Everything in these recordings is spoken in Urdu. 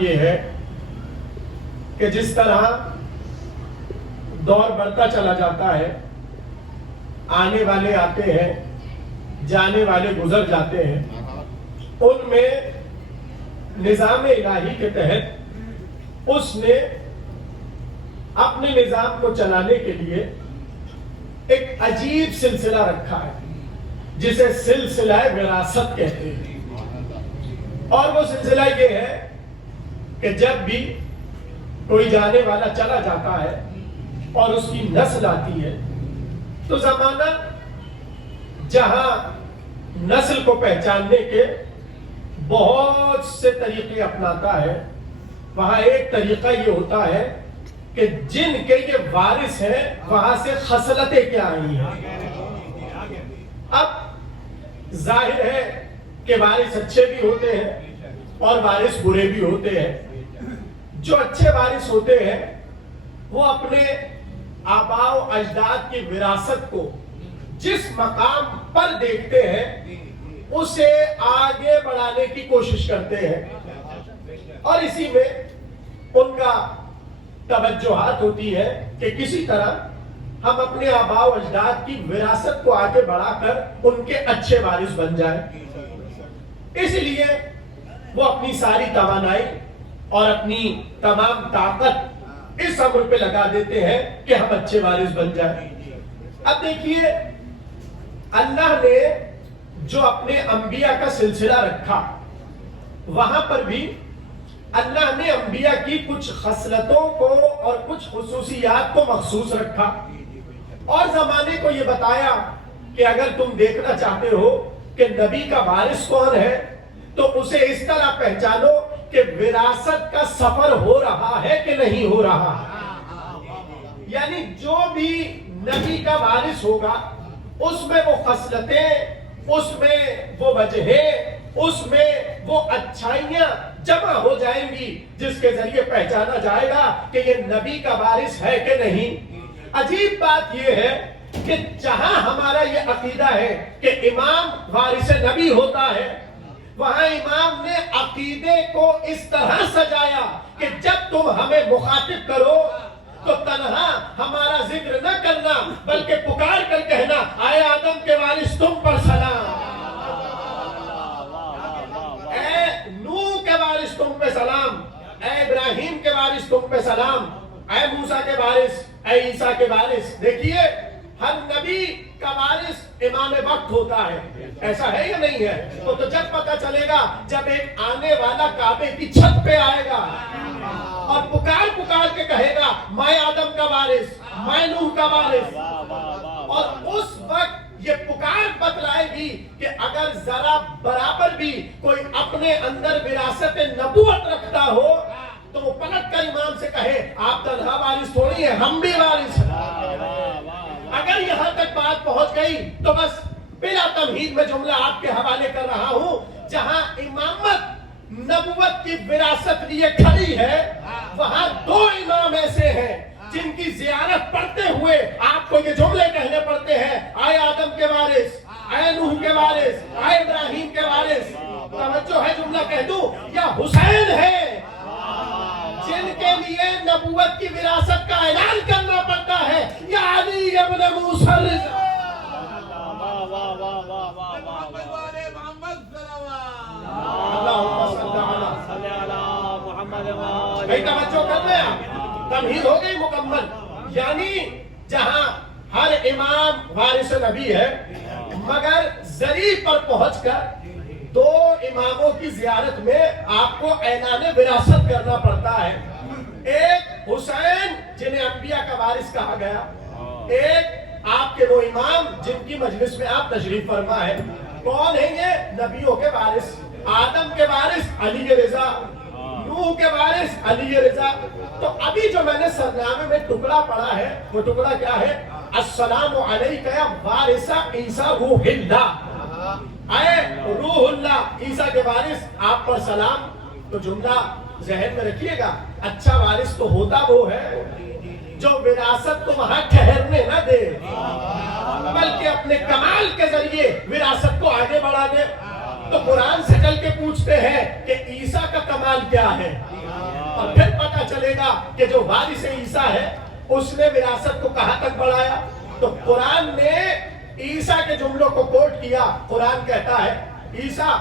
یہ ہے کہ جس طرح دور بڑھتا چلا جاتا ہے، آنے والے آتے ہیں، جانے والے گزر جاتے ہیں، ان میں نظام الہی کے تحت اس نے اپنے نظام کو چلانے کے لیے ایک عجیب سلسلہ رکھا ہے جسے سلسلہ وراثت کہتے ہیں۔ اور وہ سلسلہ یہ ہے کہ جب بھی کوئی جانے والا چلا جاتا ہے اور اس کی نسل آتی ہے تو زمانہ جہاں نسل کو پہچاننے کے بہت سے طریقے اپناتا ہے، وہاں ایک طریقہ یہ ہوتا ہے کہ جن کے یہ وارث ہیں وہاں سے خصلتیں کیا آئی ہیں۔ اب ظاہر ہے کہ وارث اچھے بھی ہوتے ہیں اور وارث برے بھی ہوتے ہیں۔ جو اچھے وارث ہوتے ہیں وہ اپنے آباء و اجداد کی وراثت کو جس مقام پر دیکھتے ہیں اسے آگے بڑھانے کی کوشش کرتے ہیں، اور اسی میں ان کا توجہات ہوتی ہے کہ کسی طرح ہم اپنے آباء و اجداد کی وراثت کو آگے بڑھا کر ان کے اچھے وارث بن جائیں۔ اس لیے وہ اپنی ساری توانائی اور اپنی تمام طاقت اس امر پہ لگا دیتے ہیں کہ ہم اچھے وارث بن جائیں۔ اب دیکھیے، اللہ نے جو اپنے انبیاء کا سلسلہ رکھا وہاں پر بھی اللہ نے انبیاء کی کچھ خصلتوں کو اور کچھ خصوصیات کو مخصوص رکھا، اور زمانے کو یہ بتایا کہ اگر تم دیکھنا چاہتے ہو کہ نبی کا وارث کون ہے تو اسے اس طرح پہچانو کہ وراثت کا سفر ہو رہا ہے کہ نہیں ہو رہا ہے۔ یعنی جو بھی نبی کا وارث ہوگا اس میں وہ خصلتیں، اس میں وہ وجہیں، اس میں وہ اچھائیاں جمع ہو جائیں گی جس کے ذریعے پہچانا جائے گا کہ یہ نبی کا وارث ہے کہ نہیں۔ عجیب بات یہ ہے کہ جہاں ہمارا یہ عقیدہ ہے کہ امام وارث نبی ہوتا ہے، وہاں امام نے عقیدے کو اس طرح سجایا کہ جب تم ہمیں مخاطب کرو تو تنہا ہمارا ذکر نہ کرنا بلکہ پکار کر کہنا، آئے آدم کے وارث تم پر سلام، اے نوح کے وارث تم پہ سلام، اے ابراہیم کے وارث تم پہ سلام، اے موسیٰ کے وارث، اے عیسیٰ کے وارث۔ دیکھیے، ہر نبی کا وارث امام وقت ہوتا ہے، ایسا ہے یا نہیں ہے؟ تو جب پتہ چلے گا جب ایک آنے والا کعبے کی چھت پہ آئے گا اور پکار پکار کے کہے گا، میں آدم کا وارث، میں نوح کا وارث، اور اس وقت یہ پکار بتلائے گی کہ اگر ذرا برابر بھی کوئی اپنے اندر وراثت نبوت رکھتا ہو تو وہ پلٹ کر امام سے کہے، آپ تنہا وارث تھوڑی ہے، ہم بھی وارث ہیں۔ اگر یہاں تک بات پہنچ گئی تو بس بلا تمہید میں جملہ آپ کے حوالے کر رہا ہوں، جہاں امامت نبوت کی وراثت لیے کھڑی ہے وہاں دو امام ایسے ہیں جن کی زیارت پڑھتے ہوئے آپ کو یہ جملے کہنے پڑتے ہیں، آئے آدم کے وارث، اے نوح کے وارث، اے ابراہیم کے وارث۔ توجہ ہے، جملہ کہہ دوں، یا حسین ہے جن کے لیے نبوت کی وراثت کا اعلان کرنا پڑتا ہے، یا علی ابن موسیٰ رضا۔ بھئی توجہ کر رہے ہیں، تمہید ہو گئی مکمل۔ یعنی جہاں ہر امام وارث نبی ہے مگر ذریع پر پہنچ کر دو اماموں کی زیارت میں آپ کو اعلان وراثت کرنا پڑتا ہے۔ ایک حسین جنہیں انبیاء کا وارث کہا گیا، ایک آپ کے وہ امام جن کی مجلس میں آپ تشریف فرما ہے۔ کون ہیں یہ؟ نبیوں کے وارث، آدم کے وارث علی رضا، نوح کے وارث علی رضا۔ تو ابھی جو میں نے سرنامے میں ٹکڑا پڑھا ہے وہ ٹکڑا کیا ہے؟ السلام علیکہ یا وارث عیسیٰ روح اللہ، اے روح اللہ عیسیٰ کے وارث آپ پر سلام۔ تو جملہ ذہن میں رکھیے گا، اچھا وارث تو ہوتا وہ ہے جو وراثت کو وہاں ٹھہرنے نہ دے بلکہ اپنے کمال کے ذریعے وراثت کو آگے بڑھا دے۔ تو قرآن سے چل کے پوچھتے ہیں کہ عیسیٰ کا کمال کیا ہے، اور پھر پتہ چلے گا کہ جو وارث عیسیٰ ہے اس نے وراثت کو کہاں تک بڑھایا۔ تو قرآن نے عیسیٰ کے جملوں کو کوٹ کیا۔ قرآن کہتا ہے عیسیٰ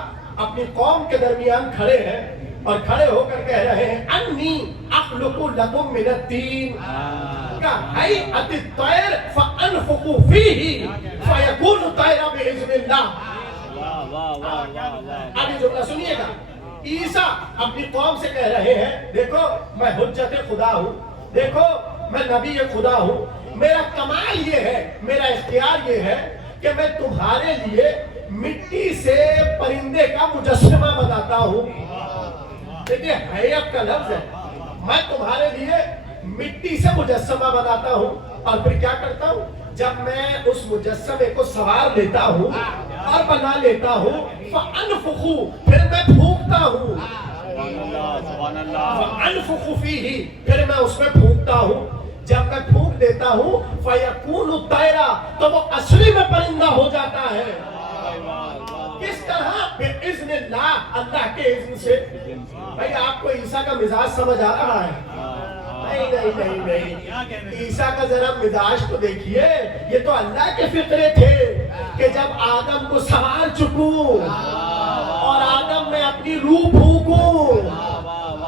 اپنی قوم کے درمیان کھڑے ہیں اور کھڑے ہو کر کہہ رہے ہیں انی اخلق لکم من الطین کہیئۃ الطیر فانفخ فیہ فیکون طیرا باذن اللہ۔ اب یہ جملہ سنیے گا، عیسیٰ اپنی قوم سے کہہ رہے ہیں دیکھو میں حجت خدا ہوں، دیکھو میں نبی خدا ہوں، میرا کمال یہ ہے، میرا اختیار یہ ہے کہ میں تمہارے لیے مٹی سے پرندے کا مجسمہ بناتا ہوں۔ دیکھیے حیات کا لفظ ہے، میں تمہارے لیے مٹی سے مجسمہ بناتا ہوں، اور پھر کیا کرتا ہوں، جب میں اس مجسمے کو سوار لیتا ہوں اور بنا لیتا ہوں فَأَنْفُخُ پھر میں پھونکتا ہوں، فَأَنْفُخُ فِيهِ پھر میں اس میں پھونکتا ہوں، جب میں پھونک دیتا ہوں فَيَكُونُ طَيْرًا تو وہ اصلی میں پرندہ ہو جاتا ہے۔ کس طرح؟ بِإِذْنِ اللہ، اللہ کے اذن سے۔ بھائی آپ کو عیسیٰ کا مزاج سمجھ آ رہا ہے؟ نہیں، عیسیٰ کا ذرا مزاج تو دیکھیے، یہ تو اللہ کے فطرے تھے کہ جب آدم کو سنوار چکوں اور آدم میں اپنی روح پھونکوں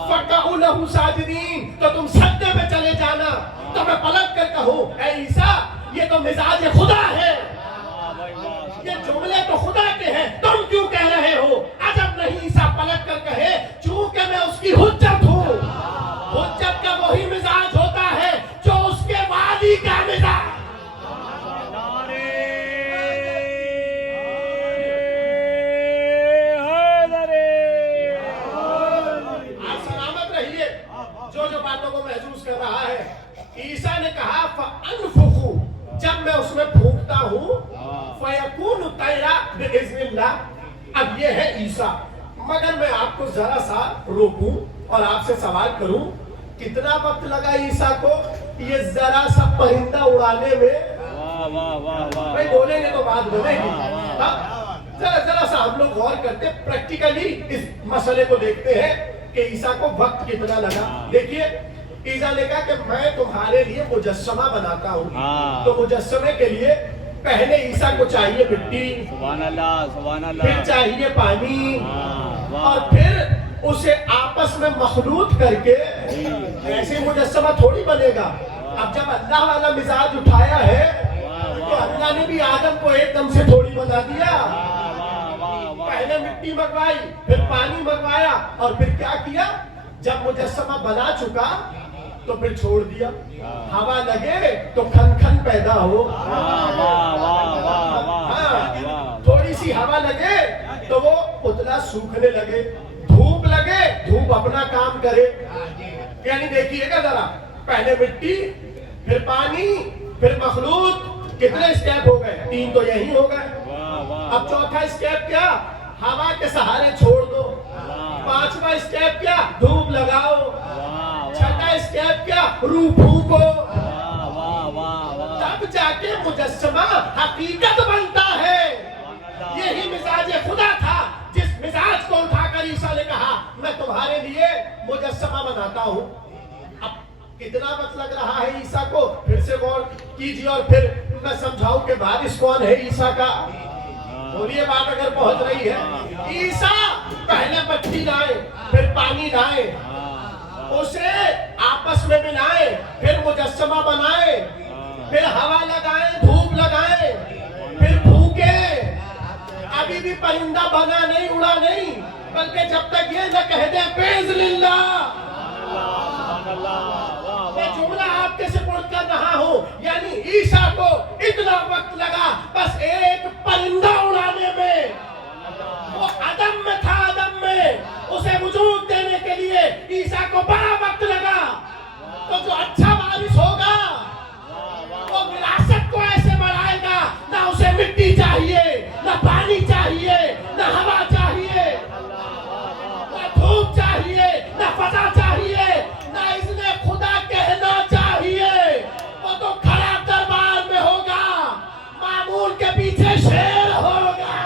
فَقَعُوا لَهُ سَاجِدِينَ تو تم سجدے میں چلے جانا۔ تو میں پلٹ کر کہوں اے عیسیٰ یہ تو مزاج خدا ہے، یہ جملے تو خدا کے ہیں، تم کیوں کہہ رہے ہو؟ عجب نہیں عیسیٰ پلٹ کر کہے چونکہ میں اس کی حجت ہوں۔ حجت کا وہی مزاج ہوتا ہے جو اس کے والی کا مزاج۔ آپ سلامت رہیے جو باتوں کو محسوس کر رہا ہے۔ عیسیٰ نے کہا فَأَنْفُخُ جب میں اس میں پھونکتا ہوں فَيَكُونُ طَيْرًا بِإِذْنِ اللَّهِ۔ اب یہ ہے عیسیٰ، مگر میں آپ کو ذرا سا روکوں اور آپ سے سوال کروں کتنا وقت لگا عیسیٰ کو یہ ذرا سا پرندہ اڑانے میں؟ بھائی بولیں گے تو بات بنے گی۔ ذرا سا ہم لوگ غور کرتے پریکٹیکلی اس مسئلے کو دیکھتے ہیں کہ عیسیٰ کو وقت کتنا لگا۔ دیکھیے عیسیٰ نے کہا کہ میں تمہارے لیے مجسمہ بناتا ہوں، تو مجسمے کے لیے پہلے عیسیٰ کو چاہیے مٹی، سبحان اللہ سبحان اللہ، پھر چاہیے پانی، اور پھر اسے آپس میں مخلوط کر کے ایسے مجسمہ تھوڑی بنے گا۔ اب جب اللہ والا مزاج اٹھایا ہے تو اللہ نے بھی آدم کو ایک دم سے تھوڑی بنا دیا، پہلے مٹی منگوائی پھر پانی منگوایا اور پھر کیا کیا، جب مجسمہ بنا چکا تو پھر چھوڑ دیا، ہوا لگے تو کھن کھن پیدا ہو، تھوڑی سی ہوا لگے تو وہ پتلا سوکھنے لگے، دھوپ لگے دھوپ اپنا کام کرے۔ یعنی دیکھیے گا ذرا، پہلے مٹی پھر پانی پھر مخلوط، کتنے اسٹیپ ہو گئے؟ 3 تو یہی ہو گئے۔ اب چوتھا اسٹیپ کیا؟ ہوا کے سہارے چھوڑ دو۔ 5واں اسٹیپ کیا؟ دھوپ لگاؤ۔ 6واں اسٹیپ کیا؟ روح پھونکو۔ تب جا کے مجسمہ حقیقت بنتا ہے۔ یہی مزاج خدا تھا جس مزاج کو اٹھا کر عیسیٰ نے کہا میں تمہارے لیے مجسمہ بناتا ہوں۔ اب کتنا وقت لگ رہا ہے عیسیٰ کو؟ پھر سے غور کیجیے اور پھر میں سمجھاؤں کہ وارث کون ہے عیسیٰ کا۔ بولیے بات اگر پہنچ رہی ہے۔ عیسیٰ پہلے مٹی لائے پھر پانی لائے، اسے آپس میں ملائے پھر مجسمہ بنائے، پھر ہوا لگائے دھوپ لگائے پھر پھونکے۔ ابھی بھی پرندہ بنا نہیں، اڑا نہیں، بلکہ جب تک یہ نہ کہہ دے بِإِذْنِ اللَّهِ۔ میں جملہ آپ کے سپرد کر رہا ہوں، یعنی عیسیٰ کو اتنا وقت لگا بس ایک پرندہ اڑانے میں۔ وہ عدم میں تھا، عدم میں اسے وجود دینے کے لیے عیسیٰ کو بڑا وقت لگا۔ تو جو اچھا وارث ہوگا وہ وراثت کو ایسے بڑھائے گا، نہ اسے مٹی چاہیے، نہ پانی چاہیے، نہ ہوا چاہیے، نہ دھوپ چاہیے، نہ فضا چاہیے، نہ اذن خدا کہنا چاہیے۔ وہ تو کھڑا دربار میں ہوگا، معمول کے پیچھے شیر ہوگا۔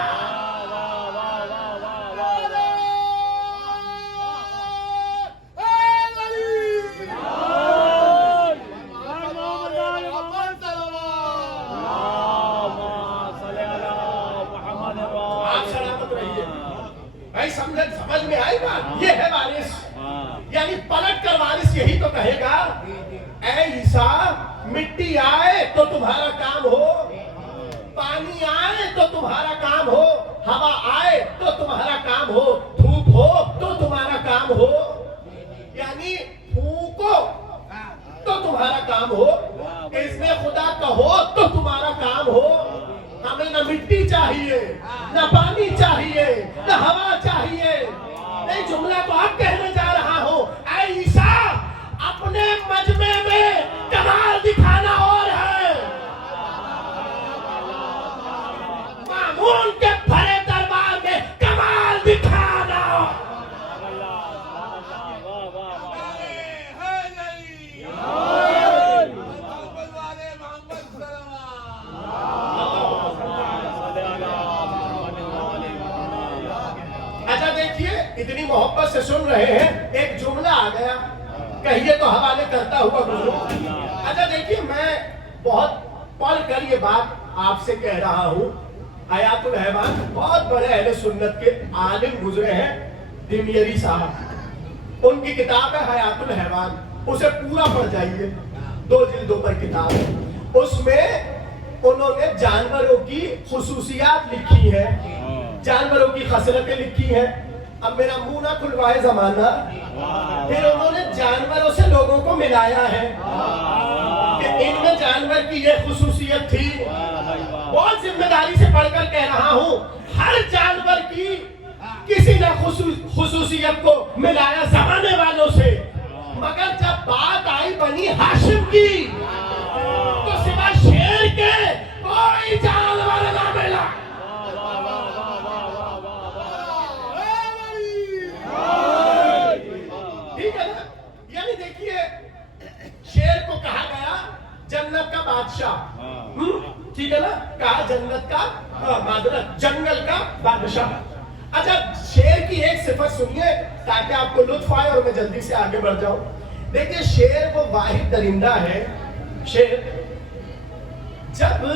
یعنی پلٹ کر وارث یہی تو کہے گا اے عیسیٰ مٹی آئے تو تمہارا کام ہو, پانی آئے تو تمہارا کام ہو, ہوا آئے تو تمہارا کام ہو, دھوپ ہو تو تمہارا کام ہو, یعنی پھونکو تو تمہارا کام ہو, اس میں خدا کہو تو تمہارا کام ہو. ہمیں نہ مٹی چاہیے, نہ پانی چاہیے, نہ ہوا چاہیے. نہیں, جملہ تو آپ کہنے جا رہا ہوں اے عیسیٰ اپنے مجمع میں کمال دکھانا اور ہے, مامون کے بھرے دربار میں کمال دکھانا. اچھا دیکھیے, اتنی محبت سے سن رہے ہیں, ایک جملہ آ گیا, کہیے تو حوالے کرتا ہوا گزرو. اچھا دیکھیے, میں بہت پڑھ کر یہ بات آپ سے کہہ رہا ہوں. حیات الحیوان بہت بڑے اہل سنت کے عالم گزرے ہیں, دمیری صاحب, ان کی کتاب ہے حیات الحیوان, اسے پورا پڑھ جائیے, 2 جلدوں پر کتاب ہے. اس میں انہوں نے جانوروں کی خصوصیات لکھی ہے, جانوروں کی خصلتیں لکھی ہیں. اب میرا منہ نہ کھلوائے زمانہ, پھر انہوں نے جانوروں سے لوگوں کو ملایا ہے کہ ان میں جانور کی یہ خصوصیت تھی. بہت ذمہ داری سے پڑھ کر کہہ رہا ہوں, ہر جانور کی کسی نے خصوصیت کو ملایا زمانے والوں سے, مگر جب بات آئی بنی ہاشم کی تو سوا شیر کے کوئی جانور نہ ملا. ٹھیک ہے نا, یعنی دیکھیے شیر کو کہا گیا جنت کا بادشاہ, ٹھیک ہے نا, کہا جنت کا معذرت جنگل کا بادشاہ. اچھا شیر کی ایک صفت سنیے تاکہ آپ کو لطف آئے اور میں جلدی سے آگے بڑھ جاؤں. دیکھیے شیر وہ واحد درندہ ہے, شیر جب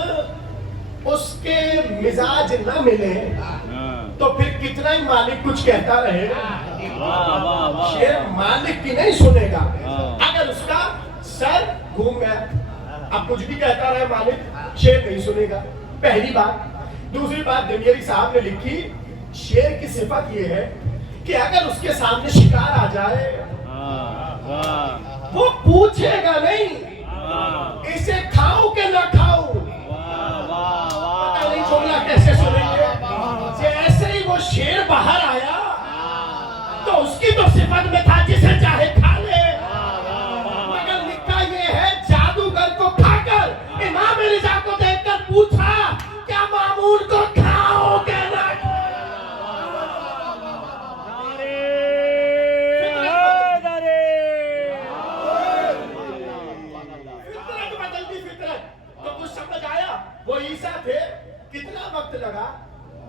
اس کے مزاج نہ ملے تو پھر کتنا ہی مالک کچھ کہتا رہے, شیر مالک کی نہیں سنے گا. اگر اس کا سر گھوم گیا, اب کچھ بھی کہتا رہے مالک, شیر نہیں سنے گا, پہلی بات. دوسری بات دمیری صاحب نے لکھی, شیر کی صفت یہ ہے کہ اگر اس کے سامنے شکار آ جائے وہ پوچھے گا نہیں اسے کھاؤں کہ نہ کھاؤں. پتہ نہیں جملہ کیسے سنیں گے. جیسے ہی وہ شیر باہر آیا تو اس کی تو صفت میں تھا جسے چاہے کھا لے, مگر لکھا یہ ہے جادوگر کو کھا کر امام رضا کو دیکھ کر پوچھا کیا مامون کو کھاؤ کہ نہ. فطرت بدلتی فطرت. تو کچھ سمجھ آیا, وہ عیسیٰ تھے, کتنا وقت لگا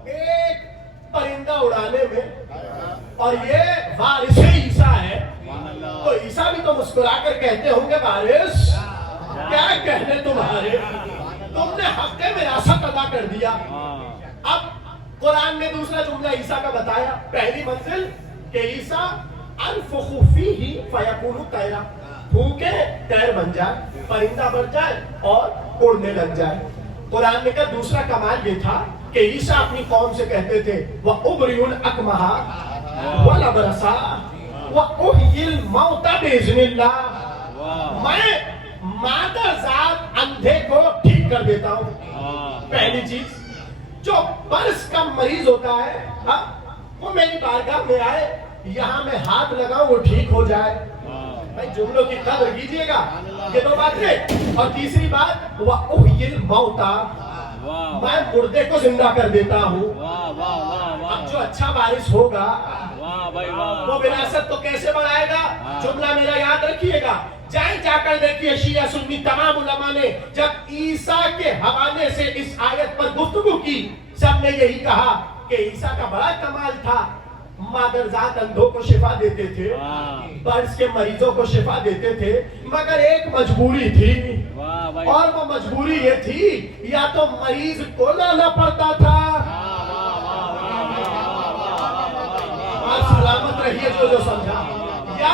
ایک پرندہ اڑانے میں, اور یہ وارث عیسیٰ ہے. تو عیسیٰ بھی تو مسکرا کر کہتے ہوں گے وارث کیا کہنے تمہارے, تم نے حق وراثت ادا کر دیا. اب قرآن نے دوسرا جملہ عیسیٰ کا بتایا, پہلی منزل کہ عیسیٰ انفخ فیہ فیکون طیرا, پھونکے طیر بن جائے, پرندہ بن جائے اور اڑنے لگ جائے. قرآن نے کہا دوسرا کمال یہ تھا کہ عیسیٰ اپنی قوم سے کہتے تھے وَأُبْرِئُ الْأَكْمَحَ وَالْأَبْرَصَ وَأُحْيِي الْمَوْتَى بِإِذْنِ اللَّهِ, میں مادر ذات اندھے کو ٹھیک کر دیتا ہوں. پہلی چیز, جو برس کا مریض ہوتا ہے وہ میری بارگاہ میں آئے, یہاں میں ہاتھ لگاؤں وہ ٹھیک ہو جائے. بھائی جملوں کی قدر کیجئے گا, یہ دو باتیں. اور تیسری بات وَأُحْيِي الْمَوْتَى, میں مردے کو زندہ کر دیتا ہوں. اب جو اچھا وارث ہوگا وہ وراثت تو کیسے بڑھائے گا, جملہ میرا یاد رکھیے گا. جائیں جا کر دیکھیے شیعہ سنی تمام علماء نے جب عیسیٰ کے حوالے سے اس آیت پر گفتگو کی, سب نے یہی کہا کہ عیسیٰ کا بڑا کمال تھا, مادر ذات اندھوں کو شفا دیتے تھے, برس کے مریضوں کو شفا دیتے تھے, مگر ایک مجبوری تھی, اور وہ مجبوری یہ تھی یا تو مریض کو لانا پڑتا تھا. سلامت رہیے جو سمجھا, یا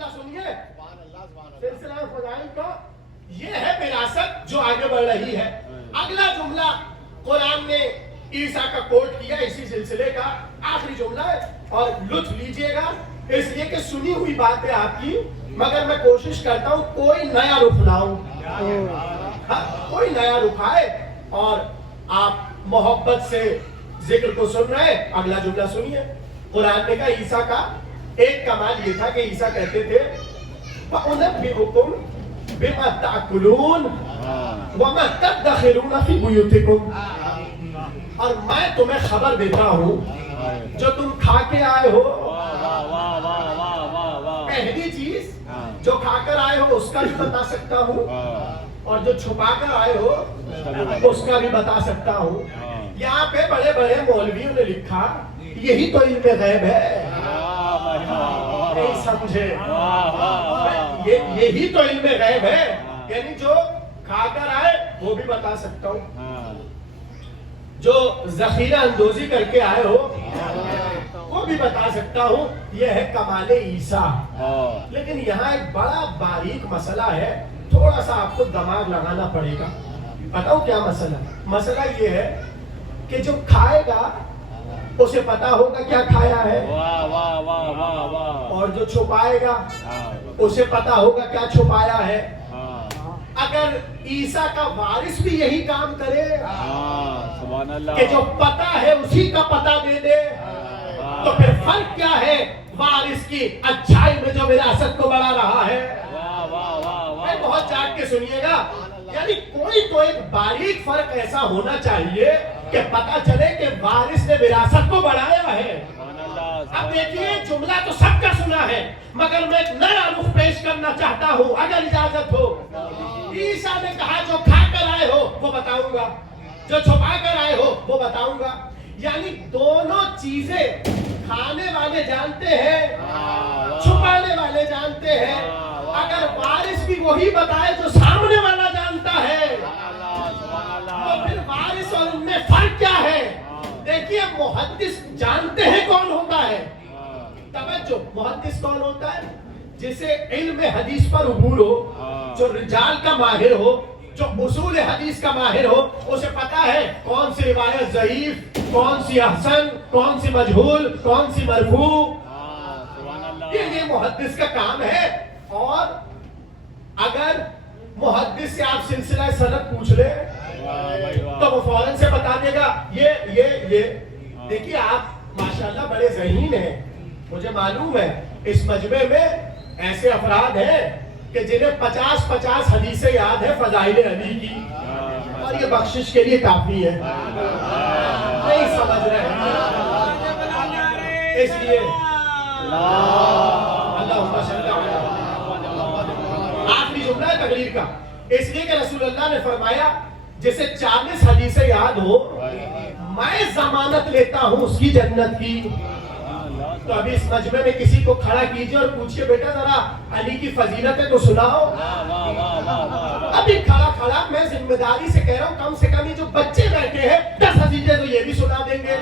جملہ سنیے سلسلہ فضائل کا، یہ ہے وراثت جو آگے بڑھ رہی ہے. اگلا جملہ قرآن نے عیسیٰ کا کوٹ کیا اسی سلسلے کا، آخری جملہ ہے اور لطف لیجئے گا اس لیے کہ سنی ہوئی بات ہے آپ کی، مگر میں کوشش کرتا ہوں کوئی نیا رخ لاؤں، کوئی نیا رخ آئے اور آپ محبت سے ذکر کو سن رہے ہیں. اگلا جملہ سنیے. قرآن نے کہا عیسیٰ کا ایک کمال یہ تھا کہ عیسیٰ کہتے تھے وَأُنَبِّئُكُم بِمَا تَأْكُلُونَ وَمَا تَدَّخِرُونَ فِي بُيُوتِكُمْ، اور میں تمہیں خبر دیتا ہوں جو تم کھا کے آئے ہو. پہلی چیز جو کھا کر آئے ہو اس کا بھی بتا سکتا ہوں اور جو چھپا کر آئے ہو اس کا بھی بتا سکتا ہوں. یہاں پہ بڑے بڑے مولویوں نے لکھا یہی تو علم غیب ہے. نہیں سمجھے؟ یہی تو علم غیب ہے، یعنی جو کھا کر آئے وہ بھی بتا سکتا ہوں، جو ذخیرہ اندوزی کر کے آئے ہو وہ بھی بتا سکتا ہوں. یہ ہے کمال عیسیٰ. لیکن یہاں ایک بڑا باریک مسئلہ ہے، تھوڑا سا آپ کو دماغ لگانا پڑے گا. بتاؤ کیا مسئلہ؟ مسئلہ یہ ہے کہ جو کھائے گا اسے پتا ہوگا کیا کھایا ہے، اور جو چھپائے گا اسے پتا ہوگا کیا چھپایا ہے. اگر عیسیٰ کا وارث بھی یہی کام کرے کہ جو پتا ہے اسی کا پتا دے دے تو پھر فرق کیا ہے وارث کی اچھائی میں جو وراثت کو بڑھا رہا ہے. بہت جاگ کے سنیے گا، یعنی کوئی تو ایک باریک فرق ایسا ہونا چاہیے کہ پتا چلے کہ وارث نے وراثت کو بڑھایا ہے. اب دیکھیے جملہ تو سب کا سنا ہے مگر میں ایک نیا رخ پیش کرنا چاہتا ہوں اگر اجازت ہو. عیسیٰ نے کہا جو کھا کر آئے ہو وہ بتاؤں گا، جو چھپا کر آئے ہو وہ بتاؤں گا. یعنی دونوں چیزیں کھانے والے جانتے ہیں، چھپانے والے جانتے ہیں. اگر وارث بھی وہی بتائے جو سامنے والا جانتا ہے تو پھر وارث اور ان میں فرق کیا ہے؟ دیکھیے محدث جانتے ہیں کون ہوتا ہے. توجہ، محدث کون ہوتا ہے؟ جسے علم حدیث پر عبور ہو، جو رجال کا ماہر ہو، جو اصول حدیث کا ماہر ہو. اسے پتا ہے کون سی روایت ضعیف، کون سی حسن، کون سی مجہول، کون سی مرفوع. یہ محدث کا کام ہے. اور اگر محدث سے آپ سلسلہ سند پوچھ لے تو وہ فوراً سے بتا دے گا یہ. دیکھیے آپ ماشاءاللہ بڑے ذہین ہیں، مجھے معلوم ہے اس مجمع میں ایسے افراد ہیں کہ جنہیں 50 حدیثیں یاد ہے فضائل علی کی، اور یہ بخشش کے لیے کافی ہے. نہیں سمجھ رہے ہیں؟ اس لیے اللہم صلی علی آخری جملہ ہے تقریر کا، اس لیے کہ رسول اللہ نے فرمایا جسے 40 حدیثیں یاد ہو میں ضمانت لیتا ہوں اس کی جنت کی. تو ابھی اس مجمع میں کسی کو کھڑا کیجئے اور پوچھئے بیٹا ذرا علی کی فضیلتیں تو سناؤ. ابھی کھڑا میں ذمہ داری سے کہہ رہا ہوں کم سے کم یہ جو بچے بیٹھے ہیں 10 حدیثیں تو یہ بھی سنا دیں گے.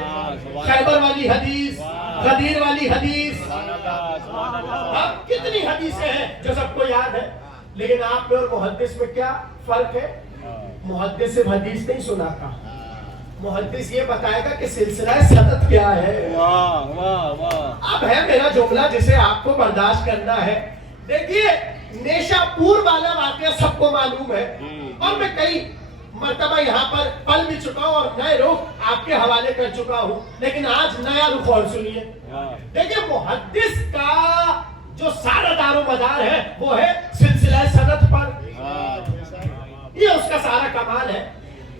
خیبر والی حدیث، غدیر والی حدیث، اب کتنی حدیثیں ہیں جو سب کو یاد ہے. لیکن آپ میں اور محدث میں کیا فرق ہے؟ محدث صرف حدیث نہیں سناتا، محدث یہ بتائے گا کہ سلسلہ سند کیا ہے. اب ہے میرا جملہ جسے آپ کو برداشت کرنا ہے. دیکھیے نیشا پور والا واقعہ سب کو معلوم ہے اور میں کئی مرتبہ یہاں پر پل بھی چکا ہوں اور نئے رخ آپ کے حوالے کر چکا ہوں. لیکن آج نیا رخ اور سنیے. دیکھیے محدث کا جو سارا دار و مدار ہے وہ ہے سلسلہ سند پر، یہ اس کا سارا کمال ہے.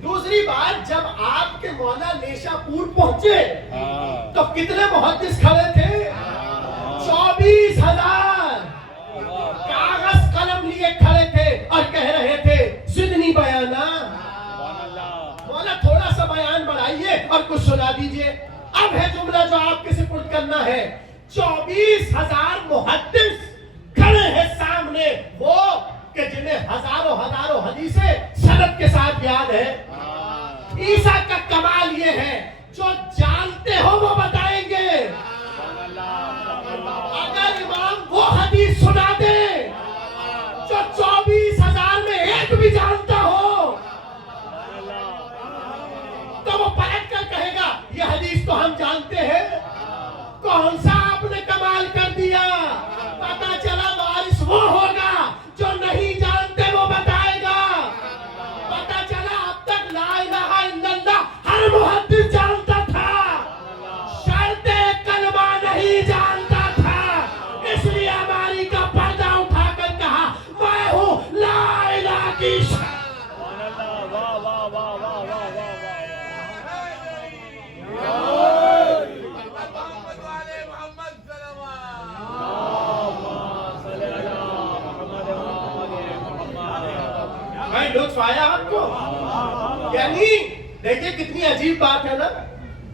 دوسری بات، جب آپ کے مولا نیشا پور پہنچے تو کتنے محدث کھڑے تھے؟ 24,000 کاغذ قلم لیے کھڑے تھے اور کہہ رہے تھے زدنی بیانا، مولا تھوڑا سا بیان بڑھائیے اور کچھ سنا دیجئے. اب ہے جملہ جو آپ کے سپرد کرنا ہے. 24,000 محدث کھڑے ہیں سامنے، وہ کہ جنہیں ہزاروں حدیثیں سند کے ساتھ یاد ہے. عیسیٰ کا کمال یہ ہے جو جانتے ہو وہ بتائیں گے. اگر امام وہ حدیث سنا کو ہم جانتے ہیں کون سا آپ نے کمال کر دیا پتا چلا وارث وہ ہوگا جو نہیں جانتے وہ بتائے گا پتا چلا اب تک لا الہ الا اللہ ہر محدث جانتا تھا شرط کلمہ نہیں جانتا تھا اس لیے ہماری کا پردہ اٹھا کر کہا میں ہوں لا الہ کی لطف آیا آپ کو یعنی دیکھیں کتنی عجیب بات ہے نا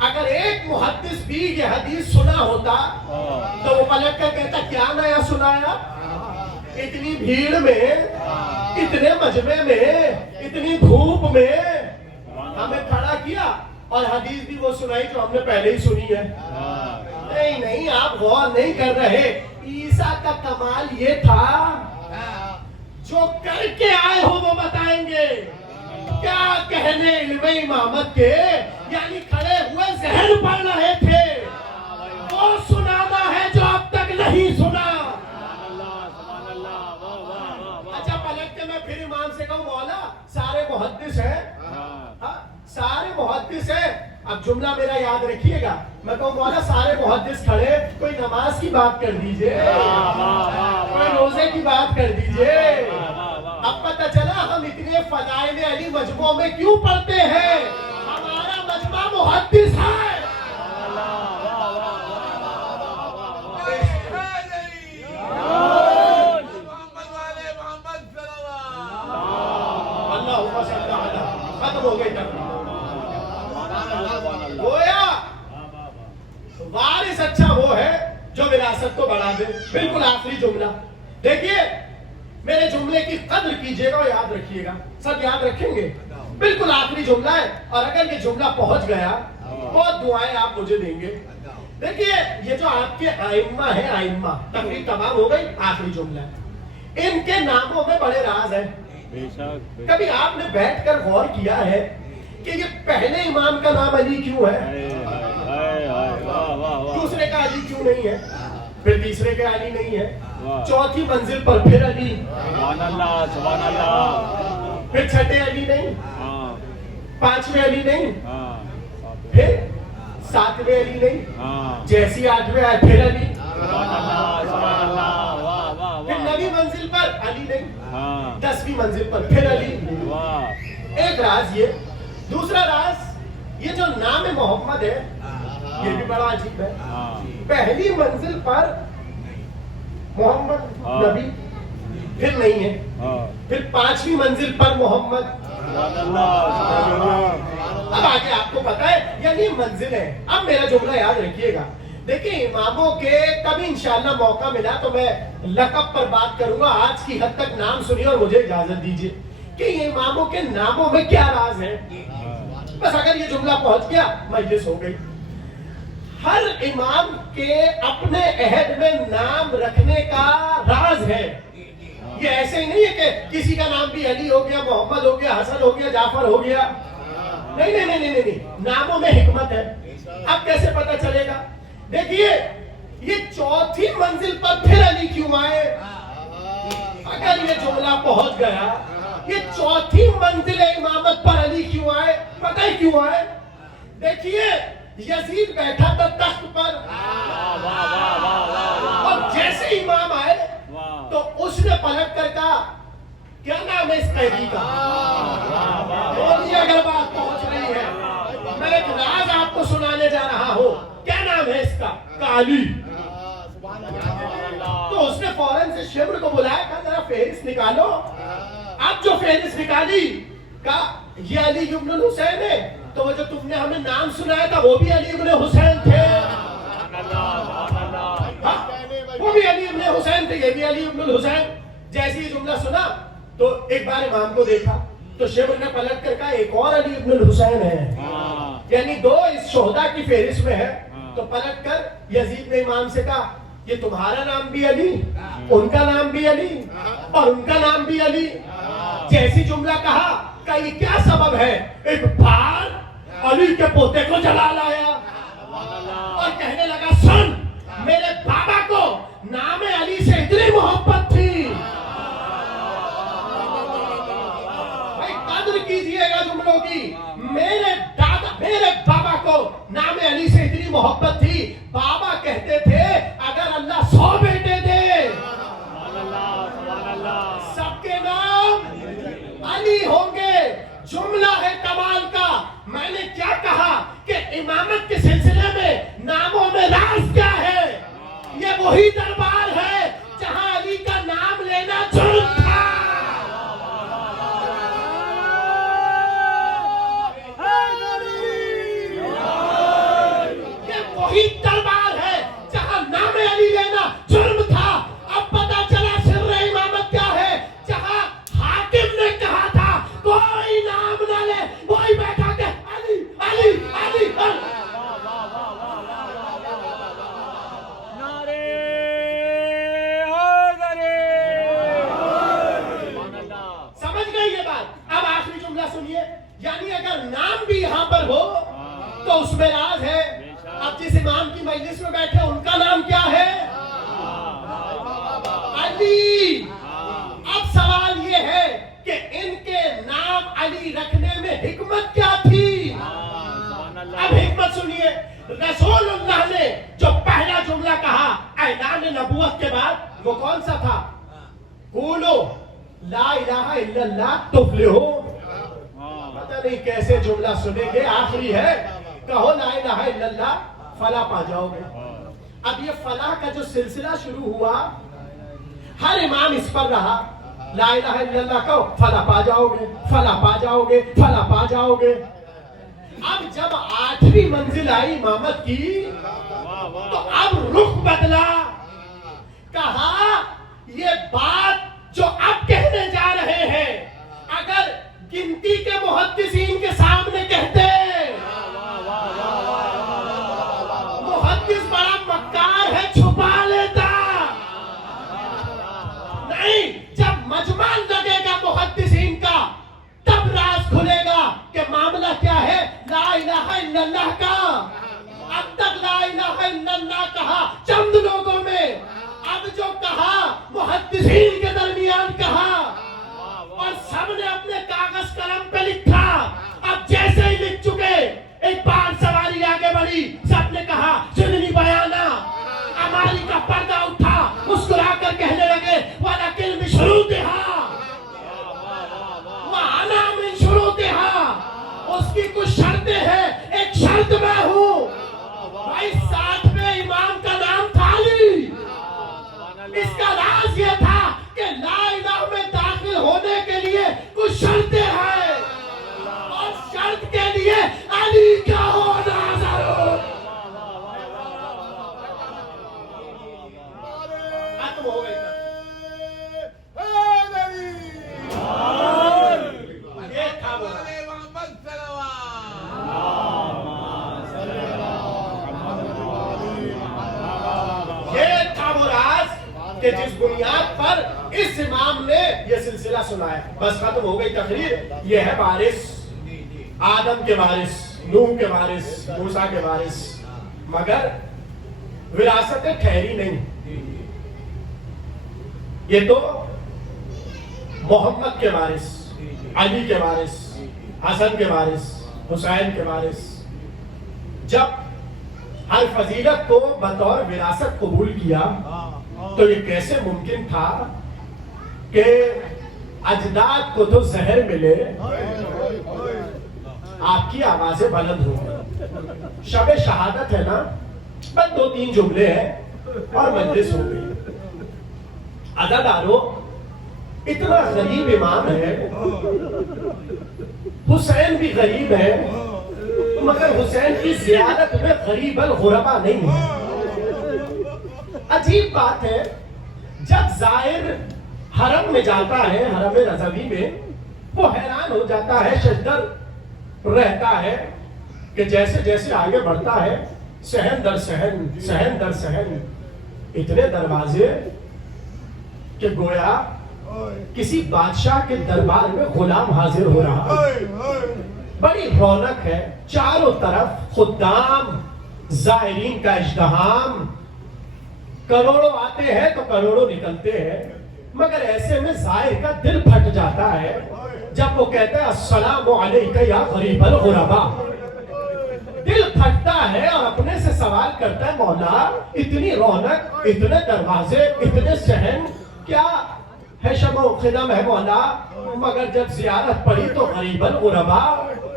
اگر ایک محدث بھی یہ حدیث سنا ہوتا تو وہ پلٹ کر کہتا کیا نیا سنایا اتنی بھیڑ میں اتنے مجمع میں اتنی دھوپ میں ہمیں کھڑا کیا اور حدیث بھی وہ سنائی جو ہم نے پہلے ہی سنی ہے نہیں آپ غور نہیں کر رہے عیسیٰ کا کمال یہ تھا جو کر کے آئے ہو وہ بتائیں گے کیا کہنے علم امامت کے یعنی کھڑے ہوئے ذہن پڑھ رہے تھے وہ سنانا ہے جو اب تک نہیں سنا اچھا پلٹ کے میں پھر امام سے کہوں مولا سارے محدث ہیں سارے محدث ہیں اب جملہ میرا یاد رکھیے گا میں کہوں مولا سارے محدث کھڑے کوئی نماز کی بات کر دیجئے کوئی روزے کی بات کر دیجئے اب پتہ چلا ہم اتنے فضائل علی مجموع میں کیوں پڑھتے ہیں ہمارا مجمع محدث ہے اللہم صلی اللہ ختم ہو گئی تک گویا وارث اچھا وہ ہے جو وراثت کو بڑھا دے بالکل آخری جملہ دیکھیے میرے جملے کی قدر کیجئے گا اور یاد رکھیے گا سب یاد رکھیں گے بالکل آخری جملہ ہے اور اگر یہ جملہ پہنچ گیا بہت دعائیں آپ مجھے دیں گے دیکھیے یہ جو آپ کے آئمہ ہیں آئمہ تقریر تمام ہو گئی آخری جملہ ہے ان کے ناموں میں بڑے راز ہیں کبھی آپ نے بیٹھ کر غور کیا ہے کہ یہ پہلے امام کا نام علی کیوں ہے دوسرے کا علی کیوں نہیں ہے پھر تیسرے کا علی نہیں ہے چوتھی منزل پر پھر علی سبحان اللہ پھر چھٹے علی نہیں پانچویں علی نہیں پھر ساتویں علی نہیں جیسی آٹھویں آئے پھر علی پھر نویں منزل پر علی نہیں 10ویں منزل پر پھر علی ایک راز یہ دوسرا راز یہ جو نام محمد ہے یہ بھی بڑا عجیب ہے پہلی منزل پر محمد نبی پھر نہیں ہے پھر 5ویں منزل پر محمد اب آگے آپ کو پتا ہے یعنی منزل ہے اب میرا جملہ یاد رکھیے گا دیکھیں اماموں کے کبھی انشاءاللہ موقع ملا تو میں لقب پر بات کروں گا آج کی حد تک نام سنیے اور مجھے اجازت دیجیے کہ یہ اماموں کے ناموں میں کیا راز ہے بس اگر یہ جملہ پہنچ گیا مجلس ہو گئی ہر امام کے اپنے عہد میں نام رکھنے کا راز ہے یہ ایسے ہی نہیں ہے کہ کسی کا نام بھی علی ہو گیا محمد ہو گیا حسن ہو گیا جعفر ہو گیا نہیں ناموں میں حکمت ہے اب کیسے پتہ چلے گا دیکھیے یہ چوتھی منزل پر پھر علی کیوں آئے اگر یہ جملہ پہنچ گیا یہ چوتھی منزل امامت پر علی کیوں آئے پتہ ہی کیوں آئے دیکھیے یزید بیٹھا تھا تخت پر اور جیسے امام آئے تو اس نے پلٹ کر کہا کیا نام ہے اس قیدی کا بولیے اگر بات پہنچ رہی ہے میں ایک راز آپ کو سنانے جا رہا ہوں کیا نام ہے اس کا علی تو اس نے فوراً سے شمر کو بلایا کہا ذرا فہرست نکالو اب جو فہرست نکالی کہا یہ علی ابن الحسین ہے تو وہ جو تم نے ہمیں نام سنایا تھا وہ بھی علی ابن حسین تھے وہ بھی علی ابن حسین تھے یہ بھی علی ابن الحسین جیسے یہ جملہ سنا تو ایک بار امام کو دیکھا تو شمر نے پلٹ کر کہا ایک اور علی ابن الحسین ہے یعنی دو اس شہداء کی فہرست میں ہے تو پلٹ کر یزید نے امام سے کہا یہ تمہارا نام بھی علی ان کا نام بھی علی اور ان کا نام بھی علی جیسی جملہ کہا کہ یہ کیا سبب ہے ایک بھار علی کے پوتے کو جلا لایا اور کہنے لگا سن میرے بابا کو نام علی سے اتنی محبت تھی. بھائی قدر کیجئے گا جملوں کی. میرے بابا کو نام علی سے اتنی محبت تھی بابا کہتے تھے اگر اللہ 100 بیٹے دے سب کے نام علی ہوں گے. جملہ ہے کمال کا. میں نے کیا کہا کہ امامت کے سلسلے میں ناموں میں راز کیا ہے. یہ وہی دربار ہے جہاں علی کا نام لینا جرم تھا. یہ وہی دربار ہے جہاں نام علی لینا جرم تھا. اب پتا چلا سر امامت کیا ہے. جہاں حاکم نے کہا تھا کوئی نام نہ لے وہی بیٹھا کے علی علی علی سمجھ گئی یہ بات. اب آخری جملہ سنیے. یعنی اگر نام بھی یہاں پر ہو تو اس میں راز ہے. اب جس امام کی مجلس میں بیٹھے ان کا نام کیا ہے؟ علی. اب سوال یہ ہے کہ ان کے نام علی رکھنے میں حکمت کیا تھی؟ اب حکمت سنیے. رسول اللہ نے جو پہلا جملہ کہا اعلان نبوت کے بعد وہ کون سا تھا؟ قولو لا الہ الا اللہ تفلحو. پتہ نہیں کیسے جملہ سنیں گے. آخری ہے کہو لا الہ الا اللہ فلاح پا جاؤ گے. اب یہ فلاح کا جو سلسلہ شروع ہوا ہر امام اس پر رہا. لا الہ الا اللہ کہو فلاح پا جاؤ گے فلاح پا جاؤ گے فلاح پا جاؤ گے. اب جب 8ویں منزل آئی امامت کی تو اب رخ بدلا. کہا یہ بات جو اب کہنے جا رہے ہیں اگر گنتی کے محدثین کے سامنے کہتے محدث بڑا مکار ہے چھپا لیتا. نہیں, جب مجمع لگے گا محدثین کا تب راز کھلے گا کہ معاملہ کیا ہے. لا الہ الا اللہ کا اب تک لا الہ الا اللہ کہا چند لوگوں میں. اب جو کہا محدثین کے درمیان کہا اور سب نے اپنے کاغذ قلم پہ لکھا. اب جیسے ہی لکھ چکے ایک بار سواری آگے بڑھی. سب نے کہا سننی بیانہ. اماری کا پردہ اٹھا مسکرا کر کہنے لگے وَلَكِنْ بِشُرُوطِهَا وَأَنَا مِنْ شُرُوطِهَا. اس کی کچھ شرطیں ہیں ایک شرط میں ہوں. بھائی 60ویں امام کا نام تھا علی. اس کا راز یہ تھا کہ لا الہ میں داخل ہونے کے لیے کچھ شرطیں ہیں اور شرط کے لیے علی کا ہونا ضرور. ختم ہو گئی. یہ تھا وہ راز کہ جس بنیاد پر اس امام نے یہ سلسلہ سنایا. بس ختم ہو گئی تقریر. یہ ہے وارث, آدم کے وارث, نوح کے وارث, موسیٰ کے وارث, مگر وراثت ٹھہری نہیں. یہ تو محمد کے وارث, علی کے وارث, حسن کے وارث, حسین کے وارث. جب ہر فضیلت کو بطور وراثت قبول کیا تو یہ کیسے ممکن تھا کہ اجداد کو تو زہر ملے آپ کی آوازیں بلند ہو گئی. شب شہادت ہے نا, بس 2-3 جملے ہیں اور مجلس ہو گئی. عزادارو اتنا غریب امام ہے, حسین بھی غریب ہے, مگر حسین کی زیادت میں غریب الغربا نہیں ہے. عجیب بات ہے, جب زائر حرم میں جاتا ہے, حرم رضوی میں, وہ حیران ہو جاتا ہے, شجر رہتا ہے کہ جیسے جیسے آگے بڑھتا ہے صحن در صحن, صحن در صحن, اتنے دروازے کہ گویا کسی بادشاہ کے دربار میں غلام حاضر ہو رہا ہے. بڑی رونق ہے, چاروں طرف خدام زائرین کا ازدحام، کروڑوں آتے ہیں تو کروڑوں نکلتے ہیں، مگر ایسے میں زائر کا دل پھٹ جاتا ہے جب وہ کہتا ہے السلام علیکہ یا غریب الغرباء. دل پھٹتا ہے اور اپنے سے سوال کرتا ہے مولا اتنی رونق، اتنے دروازے، اتنے صحن، کیا ہے شمع و خدم ہے مولا، مگر جب زیارت پڑی تو غریب الغرباء.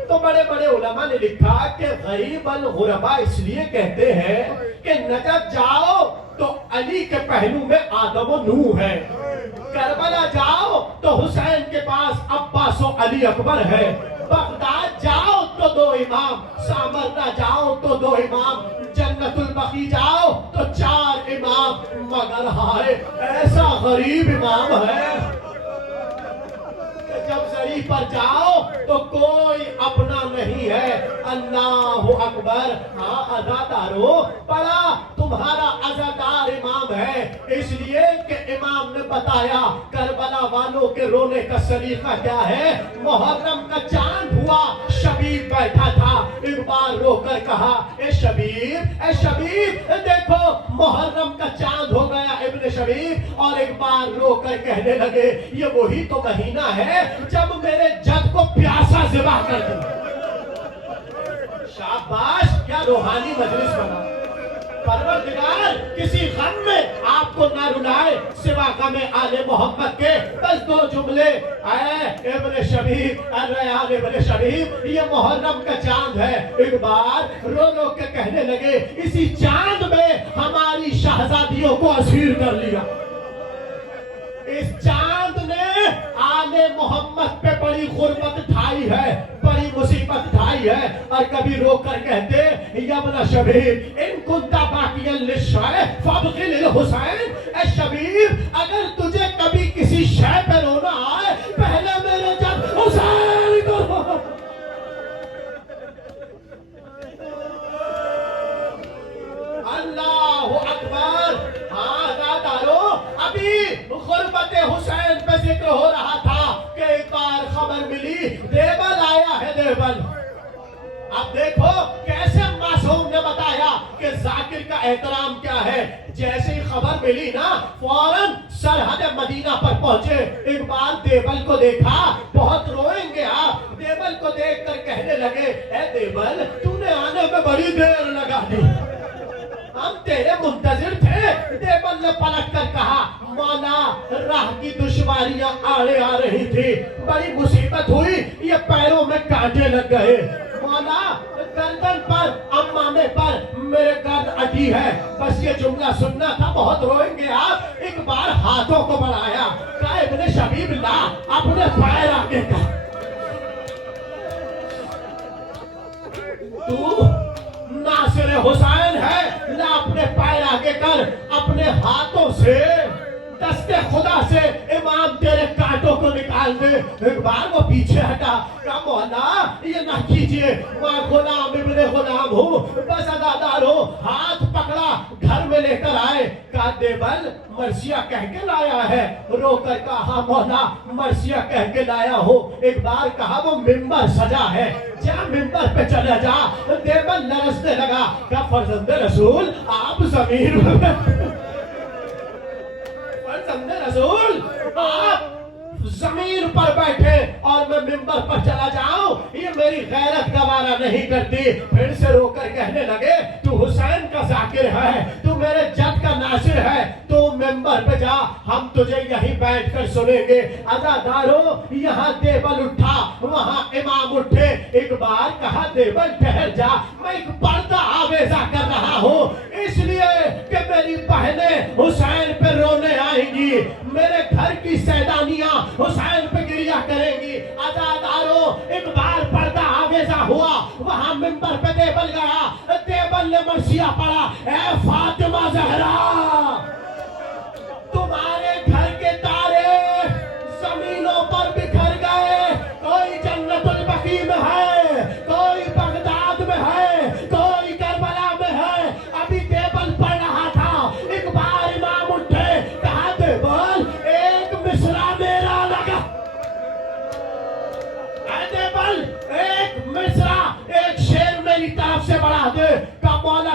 تو بڑے بڑے علماء نے لکھا کہ غریب الغرباء اس لیے کہتے ہیں کہ نجف جاؤ تو علی کے پہلو میں آدم و نوح ہے، کربلا جاؤ تو حسین کے پاس عباس و علی اکبر ہے، بغداد جاؤ تو دو امام، سامرہ جاؤ تو دو امام، جنت البقیع جاؤ تو 4 امام، مگر ہائے ایسا غریب امام ہے کہ جب زری پر جاؤ تو کوئی اپنا نہیں ہے. اللہ اکبر. ہاں عزادارو، بڑا تمہارا عزادار امام ہے، اس لیے کہ امام نے بتایا کربلا والوں کے رونے کا سلیقہ کیا ہے. محرم کا چاند ہوا، شبیب بیٹھا تھا، ایک بار رو کر کہا اے شبیب، اے شبیب دیکھو محرم کا چاند ہو گیا ابن شبیب، اور ایک بار رو کر کہنے لگے یہ وہی تو مہینہ ہے جب میرے جد کو پیاسا ذبح کر دیا. شاباش، کیا روحانی مجلس بنا. پروردگار کسی غم میں آپ کو نہ رلائے سوا غم آل محمد کے. بس 2 جملے، اے ابن شبیب، الریان ابن شبیب، یہ محرم کا چاند ہے. ایک بار رو رو کے کہنے لگے اسی چاند میں ہماری شہزادیوں کو اسیر کر لیا. اس چاند نے آل محمد پہ بڑی غربت ڈھائی ہے، بڑی مصیبت ڈھائی ہے. اور کبھی رو کر کہتے یا ابن شبیب ان کنت باقیا للشیء فابغ للحسین. اے شبیب اگر تجھے کبھی کسی شے پہ رونا آئے پہلے میرے جب حسین کو رو. اللہ اکبر. ہاں دادارو، ابھی غربت حسین پہ ذکر ہو رہا تھا کہ ایک بار خبر ملی دیبل آیا ہے. دیبل اب دیکھو کیسے معصوم نے بتایا کہ ذاکر کا احترام کیا ہے. جیسے ہی خبر ملی نا فوراً سرحد مدینہ پر پہنچے. ایک بار دیبل کو دیکھا، بہت روئیں گے آپ. دیبل کو دیکھ کر کہنے لگے اے دیبل تو نے آنے میں بڑی دیر لگا دی، ہم تیرے منتظر تھے. دیبل نے پلٹ کر کہا مولا راہ کی دشواریاں آڑے آ رہی تھی، بڑی مصیبت ہوئی، یہ پیروں میں کانٹے لگ گئے. مولا گردن پر، امامے پر میرے گرد اٹی ہے. بس یہ جملہ سننا تھا. بہت روئیں گے آپ. ایک بار ہاتھوں کو بڑھایا، کہا ابن شبیب لا اپنے پیر آگے کر. تو ناصر حسین ہے، لا اپنے پیر آگے کر. اپنے ہاتھوں سے دست خدا سے امام تیرے کانٹوں کو نکال دے. ایک بار وہ پیچھے ہٹا، کہا مولا یہ نہ کیجئے، میں غلام ابن غلام ہوں. بس ادادار ہو. ہاتھ پکڑا، گھر میں لے کر آئے. کہا دیبل مرثیہ کہہ کے لایا ہے. رو کر کہا ہاں مولا مرثیہ کہہ کے لایا ہو. ایک بار کہا وہ ممبر سجا ہے، جا ممبر پہ چلا جا. دیبل لرزنے لگا. کہا فرزند رسول آپ ضمیر رسول آپ زمین پر بیٹھے اور میں ممبر پر چلا جاؤں، یہ میری غیرت گوارا نہیں کرتی. پھر سے رو کر کہنے لگے تو حسین کا ذاکر ہے، تو میرے جد کا ناصر ہے، تو ممبر پہ جا، ہم تجھے یہیں بیٹھ کر سنیں گے. عزادارو یہاں دیبل اٹھا، وہاں امام اٹھے. ایک بار کہا دیبل ٹھہر جا، میں ایک پردہ آویزہ کر رہا ہوں، اس لیے کہ میری بہنیں حسین پہ رونے آئیں گی، میرے گھر کی سیدانیاں حسین پہ گریا کریں گی. عزادارو ایک بار پردہ آویزہ ہوا، وہاں ممبر پہ دیبل گیا. دیبل نے مرثیہ پڑھا اے فاطمہ زہرا تمہارے گھر کے تارے زمینوں پر بکھر گئے. کوئی جنت البقیع میں ہے، کوئی بغداد میں ہے، کوئی کربلا میں ہے. ابھی دیبل پڑھ رہا تھا، ایک بار امام اٹھے، کہا دیبل ایک مصرع میرا لگا. اے دیبل ایک مصرع، ایک شعر میری طرف سے بڑھا دے. کہا مولا